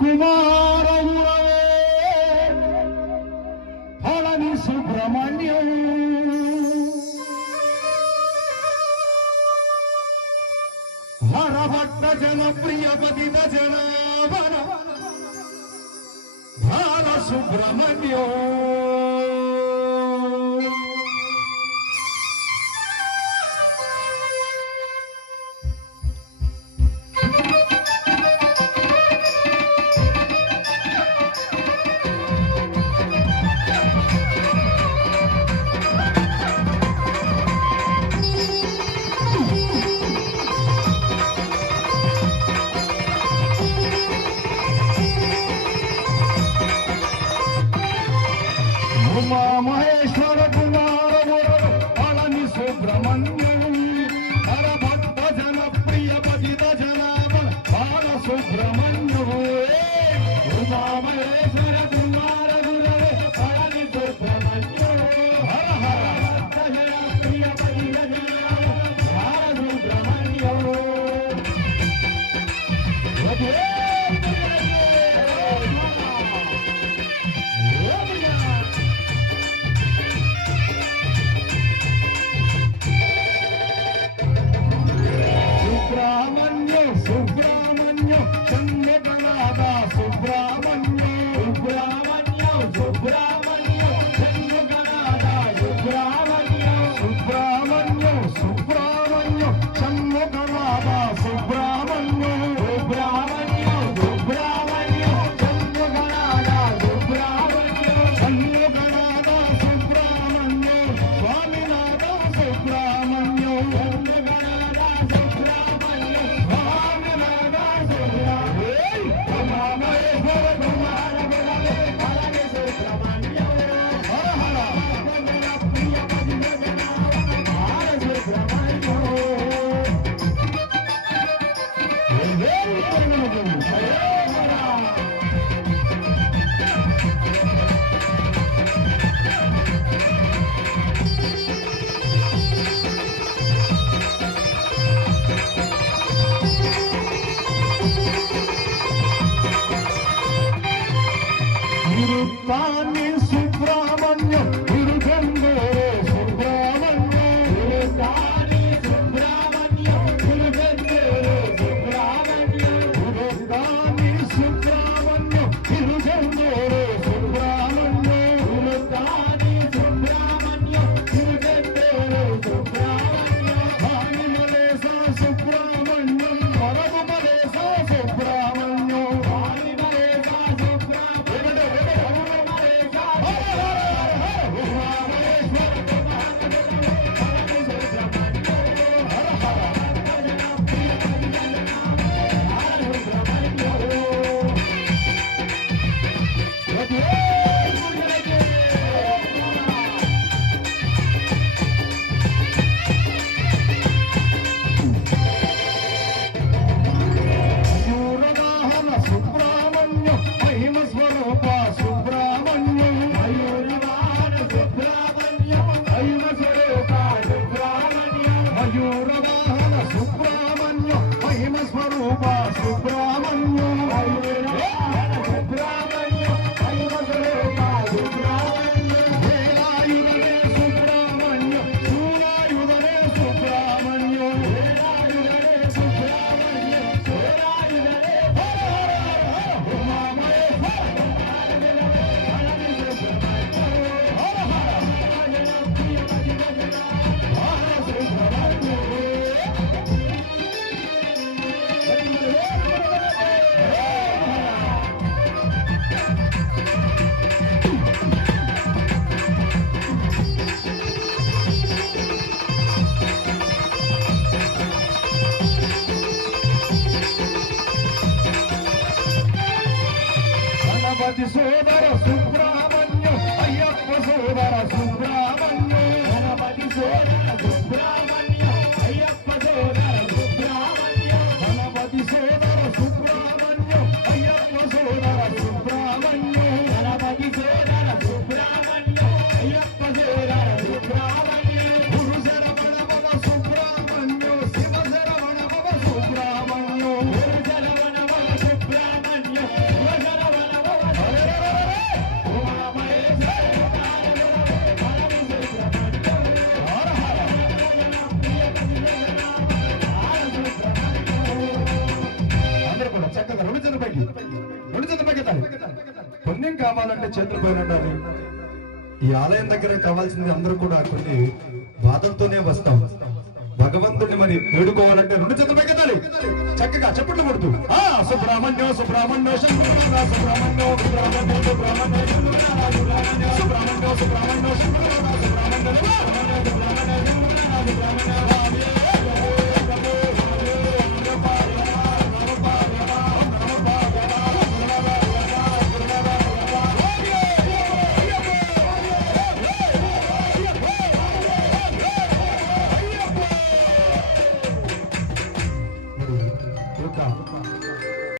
కుమారమురవే ఫళని సుబ్రహ్మణ్యం హరభట్ట జనప్రియ పతిత జనాభన బాల సుబ్రహ్మణ్యం మహేశ్వర కుమారమురళి ఫళని సుబ్రహ్మణ్యం హరభట్ట జనప్రియ పతిత జనాభన బాల సుబ్రహ్మణ్యం ఉమామహేశ్వర కుమారమురళి ఫళని సుబ్రహ్మణ్యం హర హర జనప్రియ పతిత జనాభన బాల సుబ్రహ్మణ్యం సుబ్రహ్మణ్యం సుబ్రహ్మణ్యం చంద్రగణాద సుబ్రహ్మణ్యం సుబ్రహ్మణ్యం సుబ్రహ్మణ్యం చంద్రగణాద సుబ్రహ్మణ్యం సుబ్రహ్మణ్యం సుబ్రహ్మణ్యం చంద్రగణాద సుబ్రహ్మణ్యం సుబ్రహ్మణ్యం సుబ్రహ్మణ్యం చంద్రగణాద సుబ్రహ్మణ్యం చంద్రగణాద సుబ్రహ్మణ్యం స్వామినాథ సుబ్రహ్మణ్యం తాని సుబ్రహ్మణ్యం గురుగంగో సుబ్రహ్మణ్యం తాని సుబ్రహ్మణ్యం గురుగంగో సుబ్రహ్మణ్యం తాని సుబ్రహ్మణ్యం గురుగంగో సుబ్రహ్మణ్యం తాని సుబ్రహ్మణ్యం గురుగంగో సుబ్రహ్మణ్యం హానిమలేస సుబ్రహ్మణ్యం పరమలేస సుబ్రహ్మణ్యం హానిమలేస సుబ్రహ్మణ్యం మహిమ స్వరూప సుబ్రహ్మణ్యం మయూరవాహన సుబ్రహ్మణ్యం మహిమ స్వరూప సుబ్రహ్మణ్యం మయూరవాహన సుబ్రహ్మణ్యం మహిమ స్వరూప సుబ్రహ్మణ్యం మయూరవాహన సుబ్రహ్మణ్యం మహిమ స్వరూప సుబ్రహ్మణ్యం వేలాయుధనే సుబ్రహ్మణ్యం శూలాయుధనే సుబ్రహ్మణ్యం వేలాయుధనే సుబ్రహ్మణ్యం శూలాయుధనే గణపతి సోదర సుబ్రహ్మణ్యం అయ్యప్ప సోదర సుబ్రహ్మణ్యం గణపతి సోదర సుబ్రహ్మణ్యం అయ్యప్ప సోదర సుబ్రహ్మణ్యం గణపతి సోదర సుబ్రహ్మణ్యం అయ్యప్ప సోదర సుబ్రహ్మణ్యం గణపతి సోదర సుబ్రహ్మణ్యం అయ్యప్ప సోదర సుబ్రహ్మణ్యం గురు శరవణ భవ సుబ్రహ్మణ్యం శివ శరవణ భవ సుబ్రహ్మణ్యం గురు శరవణ భవ సుబ్రహ్మణ్యం చేతుల పైకి, రెండు చేతుల పైకి ఎత్తాలి. పుణ్యం కావాలంటే చేతుల పైన ఉండాలి. ఈ ఆలయం దగ్గర కావాల్సింది అందరూ కూడా కొన్ని బాధలతోనే వస్తాం. భగవంతుడిని మరి వేడుకోవాలంటే రెండు చేతుల పైకి ఎత్తాలి. చక్కగా చప్పట్లు కొడుతూ సుబ్రహ్మణ్యం సుబ్రహ్మణ్యం సుబ్రహ్మణ్యం సుబ్రహ్మణ్యం సుబ్రహ్మణ్యం సుబ్రహ్మణ్యం సుబ్రహ్మణ్యం సుబ్రహ్మణ్యం